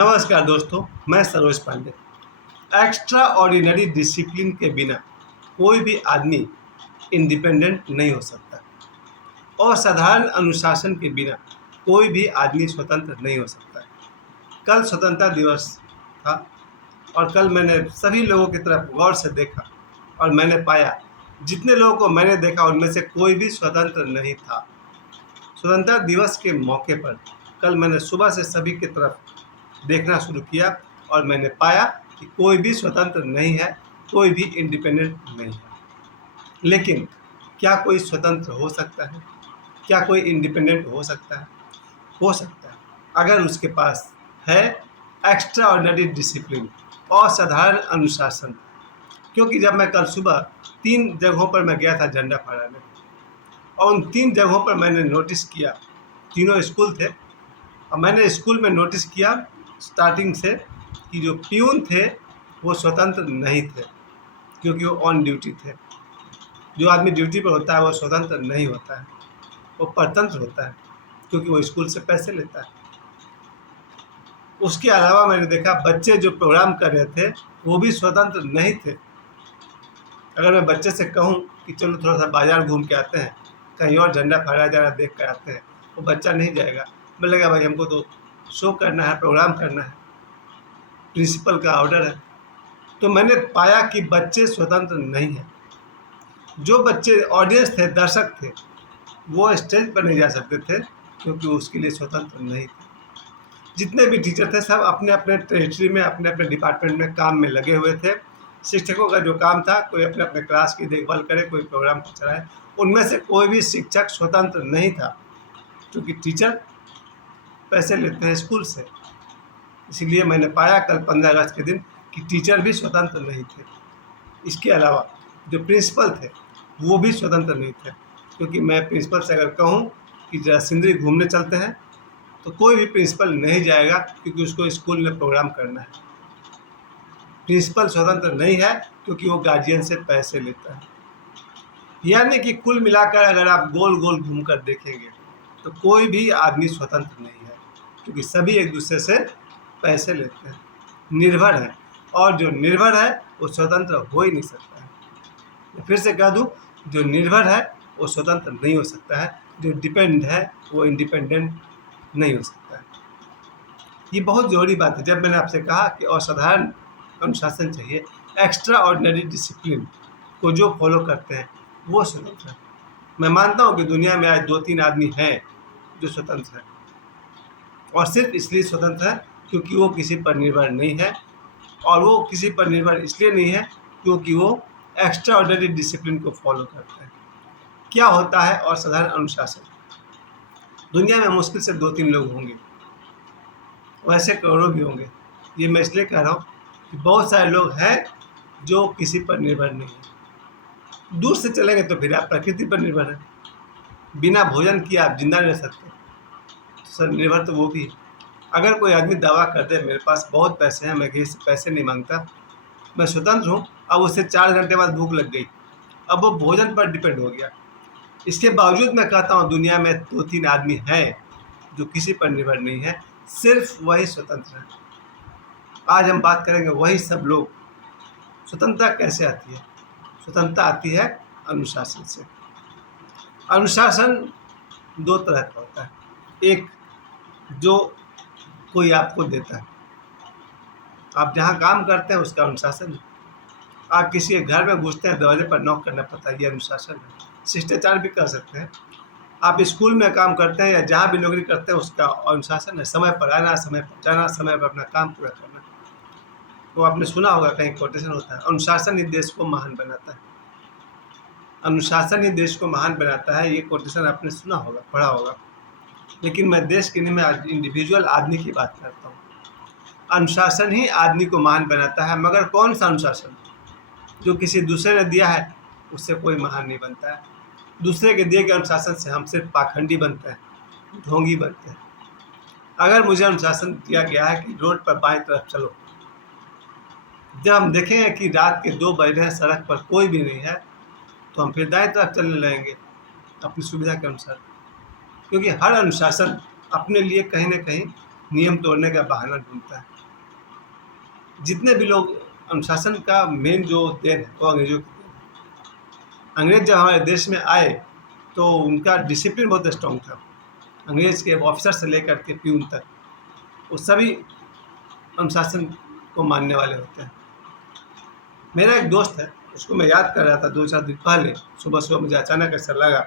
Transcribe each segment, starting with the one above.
नमस्कार दोस्तों, मैं Saroj Pandey. Extraordinary discipline के बिना कोई भी आदमी इंडिपेंडेंट नहीं हो सकता और साधारण अनुशासन के बिना कोई भी आदमी स्वतंत्र नहीं हो सकता। कल स्वतंत्रता दिवस था और कल मैंने सभी लोगों की तरफ गौर से देखा और मैंने पाया जितने लोगों को मैंने देखा उनमें से कोई भी स्वतंत्र नहीं था। स्वतंत्रता दिवस के मौके पर कल मैंने सुबह से सभी की तरफ देखना शुरू किया और मैंने पाया कि कोई भी स्वतंत्र नहीं है, कोई भी इंडिपेंडेंट नहीं है। लेकिन क्या कोई स्वतंत्र हो सकता है? क्या कोई इंडिपेंडेंट हो सकता है? हो सकता है अगर उसके पास है एक्स्ट्रा ऑर्डिनरी डिसिप्लिन, असाधारण अनुशासन। क्योंकि जब मैं कल सुबह 3 जगहों पर मैं गया था झंडा फहराने और उन 3 जगहों पर मैंने नोटिस किया, तीनों स्कूल थे और मैंने स्कूल में नोटिस किया स्टार्टिंग से कि जो प्यून थे वो स्वतंत्र नहीं थे क्योंकि वो ऑन ड्यूटी थे। जो आदमी ड्यूटी पर होता है वो स्वतंत्र नहीं होता है, वो परतंत्र होता है क्योंकि वो स्कूल से पैसे लेता है। उसके अलावा मैंने देखा बच्चे जो प्रोग्राम कर रहे थे वो भी स्वतंत्र नहीं थे। अगर मैं बच्चे से कहूँ कि चलो थोड़ा सा बाज़ार घूम के आते हैं, कहीं और झंडा फहराया जा रहा देख कर आते हैं, वो बच्चा नहीं जाएगा। बोलेगा भाई हमको तो शो करना है, प्रोग्राम करना है, प्रिंसिपल का ऑर्डर है। तो मैंने पाया कि बच्चे स्वतंत्र नहीं हैं। जो बच्चे ऑडियंस थे, दर्शक थे, वो स्टेज पर नहीं जा सकते थे क्योंकि उसके लिए स्वतंत्र नहीं थे। जितने भी टीचर थे सब अपने अपने टेरिटरी में, अपने अपने डिपार्टमेंट में काम में लगे हुए थे। शिक्षकों का जो काम था, कोई अपने अपने क्लास की देखभाल करे, कोई प्रोग्राम को चलाए। उनमें से कोई भी शिक्षक स्वतंत्र नहीं था क्योंकि टीचर पैसे लेते हैं स्कूल से। इसीलिए मैंने पाया कल 15 अगस्त के दिन कि टीचर भी स्वतंत्र नहीं थे। इसके अलावा जो प्रिंसिपल थे वो भी स्वतंत्र नहीं थे क्योंकि मैं प्रिंसिपल से अगर कहूँ कि जरा सिंदरी घूमने चलते हैं तो कोई भी प्रिंसिपल नहीं जाएगा क्योंकि उसको स्कूल में प्रोग्राम करना है। प्रिंसिपल स्वतंत्र नहीं है क्योंकि वो गार्जियन से पैसे लेता है। यानी कि कुल मिलाकर अगर आप गोल गोल घूम कर देखेंगे तो कोई भी आदमी स्वतंत्र नहीं है क्योंकि सभी एक दूसरे से पैसे लेते हैं, निर्भर है, और जो निर्भर है वो स्वतंत्र हो ही नहीं सकता है। मैं फिर से कह दूं, जो निर्भर है वो स्वतंत्र नहीं हो सकता है, जो डिपेंड है वो इंडिपेंडेंट नहीं हो सकता है। ये बहुत ज़रूरी बात है। जब मैंने आपसे कहा कि असाधारण अनुशासन चाहिए, एक्स्ट्रा ऑर्डिनरी डिसिप्लिन को जो फॉलो करते हैं वो स्वतंत्र है। मैं मानता हूँ कि दुनिया में आज 2-3 आदमी हैं जो स्वतंत्र हैं और सिर्फ इसलिए स्वतंत्र है क्योंकि वो किसी पर निर्भर नहीं है, और वो किसी पर निर्भर इसलिए नहीं है क्योंकि वो एक्स्ट्रा ऑर्डिनरी डिसिप्लिन को फॉलो करते हैं। क्या होता है असाधारण अनुशासन? दुनिया में मुश्किल से 2-3 लोग होंगे, वैसे करोड़ों भी होंगे। ये मैं इसलिए कह रहा हूँ कि बहुत सारे लोग हैं जो किसी पर निर्भर नहीं है। दूर से चलेंगे तो फिर आप प्रकृति पर निर्भर हैं। बिना भोजन किए आप जिंदा नहीं रह सकते, तो सर निर्भर तो वो भी है। अगर कोई आदमी दावा कर दे मेरे पास बहुत पैसे हैं, मैं किसी से पैसे नहीं मांगता, मैं स्वतंत्र हूँ, अब उससे 4 घंटे बाद भूख लग गई, अब वो भोजन पर डिपेंड हो गया। इसके बावजूद मैं कहता हूँ दुनिया में 2-3 आदमी हैं जो किसी पर निर्भर नहीं है, सिर्फ वही स्वतंत्र है। आज हम बात करेंगे वही सब लोग। स्वतंत्रता कैसे आती है? स्वतंत्रता आती है अनुशासन से। अनुशासन 2 तरह का होता है। एक जो कोई आपको देता है, आप जहाँ काम करते हैं उसका अनुशासन है। आप किसी के घर में घुसते हैं, दरवाजे पर नॉक करना पड़ता है, ये अनुशासन है। शिष्टाचार भी कर सकते हैं। आप स्कूल में काम करते हैं या जहाँ भी नौकरी करते हैं उसका अनुशासन है। समय पर आना, समय पर जाना, समय पर अपना काम पूरा करना। तो आपने सुना होगा कहीं कोटेशन होता है, अनुशासन ही देश को महान बनाता है। अनुशासन ही देश को महान बनाता है, ये कोटेशन आपने सुना होगा, पढ़ा होगा। लेकिन मैं देश के नहीं, मैं आज इंडिविजुअल आदमी की बात करता हूँ। अनुशासन ही आदमी को महान बनाता है, मगर कौन सा अनुशासन? जो किसी दूसरे ने दिया है उससे कोई महान नहीं बनता है। दूसरे के दिए गए अनुशासन से हम सिर्फ पाखंडी बनते हैं, ढोंगी बनते हैं। अगर मुझे अनुशासन दिया गया है कि रोड पर बाएं तरफ चलो, जब हम देखेंगे कि रात के 2 बज रहे हैं, सड़क पर कोई भी नहीं है, तो हम फिर दाएं तरफ चलने लगेंगे अपनी सुविधा के अनुसार, क्योंकि हर अनुशासन अपने लिए कहीं ना कहीं नियम तोड़ने का बहाना ढूंढता है। जितने भी लोग अनुशासन का मेन जो देन है वो अंग्रेजों की देन है। अंग्रेज जब हमारे देश में आए तो उनका डिसिप्लिन बहुत स्ट्रॉन्ग था। अंग्रेज के ऑफिसर से लेकर के प्यून तक वो सभी अनुशासन को मानने वाले होते हैं। मेरा एक दोस्त है, उसको मैं याद कर रहा था 2-4 दिन पहले, सुबह सुबह मुझे अचानक ऐसा लगा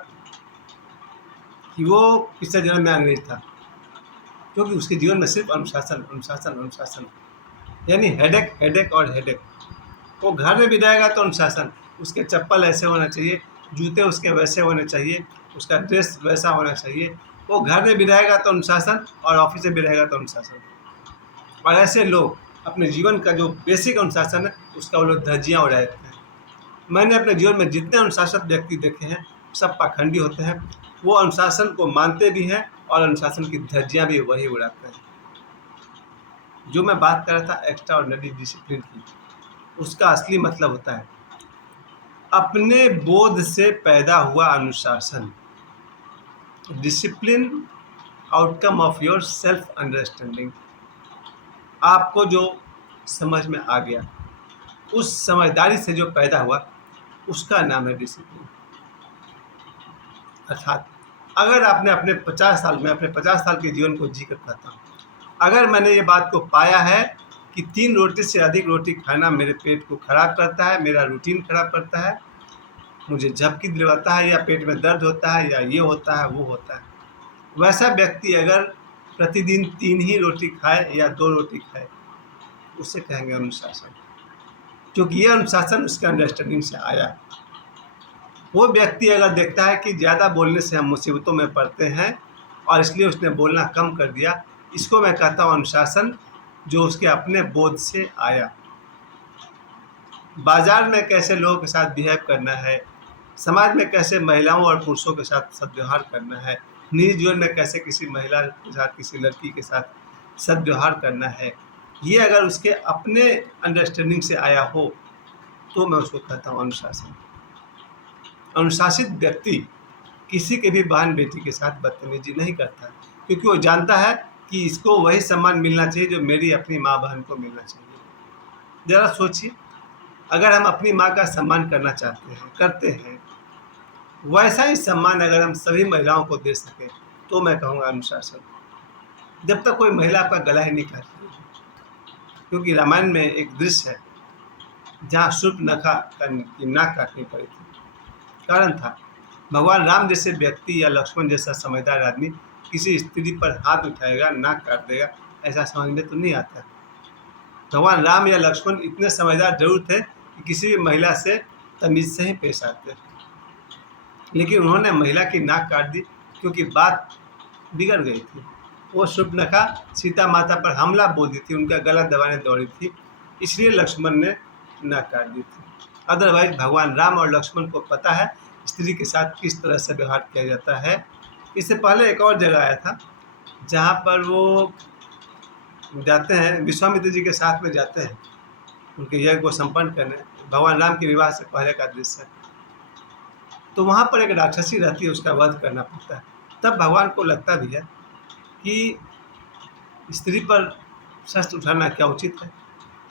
कि वो पिछले जन्म में अंग्रेज था, क्योंकि उसके जीवन में सिर्फ अनुशासन अनुशासन अनुशासन, यानी हेडेक हेडेक और हेडेक। वो घर में भी रहेगा तो अनुशासन, उसके चप्पल ऐसे होना चाहिए, जूते उसके वैसे होने चाहिए, उसका ड्रेस वैसा होना चाहिए। वो घर में भी रहेगा तो अनुशासन और ऑफिस में भी रहेगा तो अनुशासन। और ऐसे लोग अपने जीवन का जो बेसिक अनुशासन है उसका वो लोग धज्जियाँ उड़ा देते हैं। मैंने अपने जीवन में जितने अनुशासित व्यक्ति देखे हैं सब पाखंडी होते हैं। वो अनुशासन को मानते भी हैं और अनुशासन की धज्जियाँ भी वही उड़ाते हैं। जो मैं बात कर रहा था एक्स्ट्रा ऑर्डिनरी डिसिप्लिन की, उसका असली मतलब होता है अपने बोध से पैदा हुआ अनुशासन। Discipline outcome of your self understanding. आपको जो समझ में आ गया, उस समझदारी से जो पैदा हुआ, उसका नाम है डिसिप्लिन। अर्थात अगर आपने अपने 50 साल में अपने 50 साल के जीवन को जी कर पाता हूँ, अगर मैंने ये बात को पाया है कि 3 रोटी से अधिक रोटी खाना मेरे पेट को खराब करता है, मेरा रूटीन खराब करता है, मुझे झपकी दिलवाता है, या पेट में दर्द होता है, या ये होता है वो होता है, वैसा व्यक्ति अगर प्रतिदिन 3 ही रोटी खाए या 2 रोटी खाए, उसे कहेंगे अनुशासन, क्योंकि ये अनुशासन उसके अंडरस्टैंडिंग से आया। वो व्यक्ति अगर देखता है कि ज़्यादा बोलने से हम मुसीबतों में पड़ते हैं और इसलिए उसने बोलना कम कर दिया, इसको मैं कहता हूँ अनुशासन, जो उसके अपने बोध से आया। बाजार में कैसे लोगों के साथ बिहेव करना है, समाज में कैसे महिलाओं और पुरुषों के साथ सद्व्यवहार करना है, निजी जीवन में कैसे किसी महिला के साथ किसी लड़की के साथ सद्व्यवहार करना है, ये अगर उसके अपने अंडरस्टैंडिंग से आया हो तो मैं उसको कहता हूँ अनुशासन। अनुशासित व्यक्ति किसी के भी बहन बेटी के साथ बदतमीजी नहीं करता, क्योंकि वो जानता है कि इसको वही सम्मान मिलना चाहिए जो मेरी अपनी माँ बहन को मिलना चाहिए। ज़रा सोचिए, अगर हम अपनी माँ का सम्मान करना चाहते हैं, करते हैं, वैसा ही सम्मान अगर हम सभी महिलाओं को दे सकें तो मैं कहूँगा अनुशासन। जब तक कोई महिला आपका गला ही नहीं काटती, क्योंकि रामायण में एक दृश्य है जहाँ शूर्पणखा की नाक काटनी पड़ी थी। कारण था भगवान राम जैसे व्यक्ति या लक्ष्मण जैसा समझदार आदमी किसी स्त्री पर हाथ उठाएगा, नाक काट देगा, ऐसा समझ में तो नहीं आता। भगवान राम या लक्ष्मण इतने समझदार जरूर थे कि किसी भी महिला से तमीज़ से ही पेश आते, लेकिन उन्होंने महिला की नाक काट दी क्योंकि बात बिगड़ गई थी। वो शूर्पणखा सीता माता पर हमला बोल दी थी, उनका गला दबाने दौड़ी थी, इसलिए लक्ष्मण ने नाक काट दी थी। अदरवाइज भगवान राम और लक्ष्मण को पता है स्त्री के साथ किस तरह से व्यवहार किया जाता है। इससे पहले एक और जगह आया था जहाँ पर वो जाते हैं, विश्वामित्र जी के साथ में जाते हैं उनके यज्ञ को संपन्न करने, भगवान राम के विवाह से पहले का दृश्य है। तो वहाँ पर एक राक्षसी रहती है, उसका वध करना पड़ता है। तब भगवान को लगता भी है कि स्त्री पर शस्त्र उठाना क्या उचित है।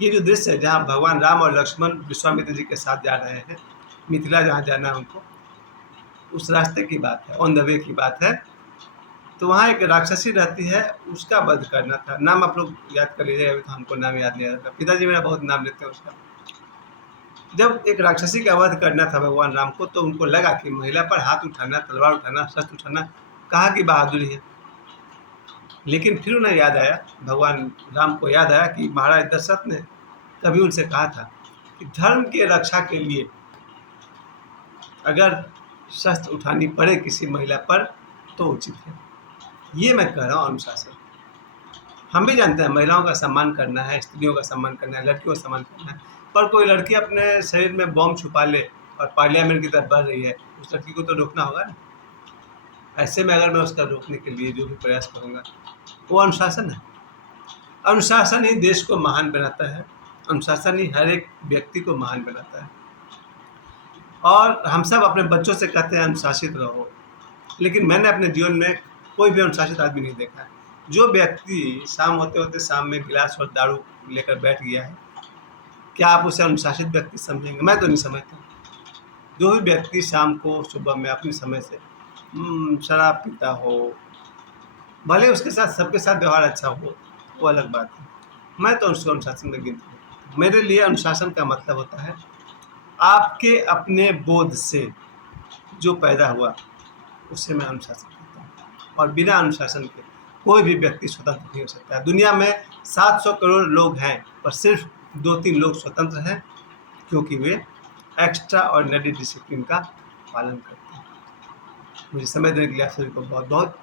ये जो दृश्य है जहाँ भगवान राम और लक्ष्मण विश्वामित्र जी के साथ जा रहे हैं, मिथिला जहाँ जाना है उनको, उस रास्ते की बात है, ऑन द वे की बात है। तो वहाँ एक राक्षसी रहती है, उसका वध करना था। नाम आप लोग याद कर लीजिएगा, अभी तो हमको नाम याद नहीं आ रहा था, पिताजी मेरा बहुत नाम लेते हैं उसका। जब एक राक्षसी का वध करना था भगवान राम को, तो उनको लगा कि महिला पर हाथ उठाना, तलवार उठाना, शस्त्र उठाना कहाँ की बहादुरी है। लेकिन फिर उन्हें याद आया, भगवान राम को याद आया कि महाराज दशरथ ने कभी उनसे कहा था कि धर्म के रक्षा के लिए अगर शस्त्र उठानी पड़े किसी महिला पर तो उचित है। ये मैं कह रहा हूँ अनुशासन। हम भी जानते हैं महिलाओं का सम्मान करना है, स्त्रियों का सम्मान करना है, लड़कियों का सम्मान करना है, पर कोई लड़की अपने शरीर में बॉम्ब छुपा ले और पार्लियामेंट की तरफ बढ़ रही है, उस लड़की को तो रोकना होगा ना। ऐसे में अगर मैं उसका रोकने के लिए जो भी प्रयास करूँगा वो अनुशासन है। अनुशासन ही देश को महान बनाता है, अनुशासन ही हर एक व्यक्ति को महान बनाता है। और हम सब अपने बच्चों से कहते हैं अनुशासित रहो, लेकिन मैंने अपने जीवन में कोई भी अनुशासित आदमी नहीं देखा है। जो व्यक्ति शाम होते होते शाम में गिलास और दारू लेकर बैठ गया है, क्या आप उसे अनुशासित व्यक्ति समझेंगे? मैं तो नहीं समझता। जो भी व्यक्ति शाम को सुबह में अपने समय से शराब पीता हो, भले उसके साथ सबके साथ व्यवहार अच्छा हो, वो अलग बात है, मैं तो उसको अनुशासन में गिनती हूँ। मेरे लिए अनुशासन का मतलब होता है आपके अपने बोध से जो पैदा हुआ, उससे मैं अनुशासन कहता हूँ। और बिना अनुशासन के कोई भी व्यक्ति स्वतंत्र नहीं हो सकता है। दुनिया में 700 करोड़ लोग हैं, पर सिर्फ 2-3 लोग स्वतंत्र हैं, क्योंकि वे एक्स्ट्रा ऑर्डिनरी डिसिप्लिन का पालन करते हैं। मुझे समय देने के लिए आप सभी को बहुत बहुत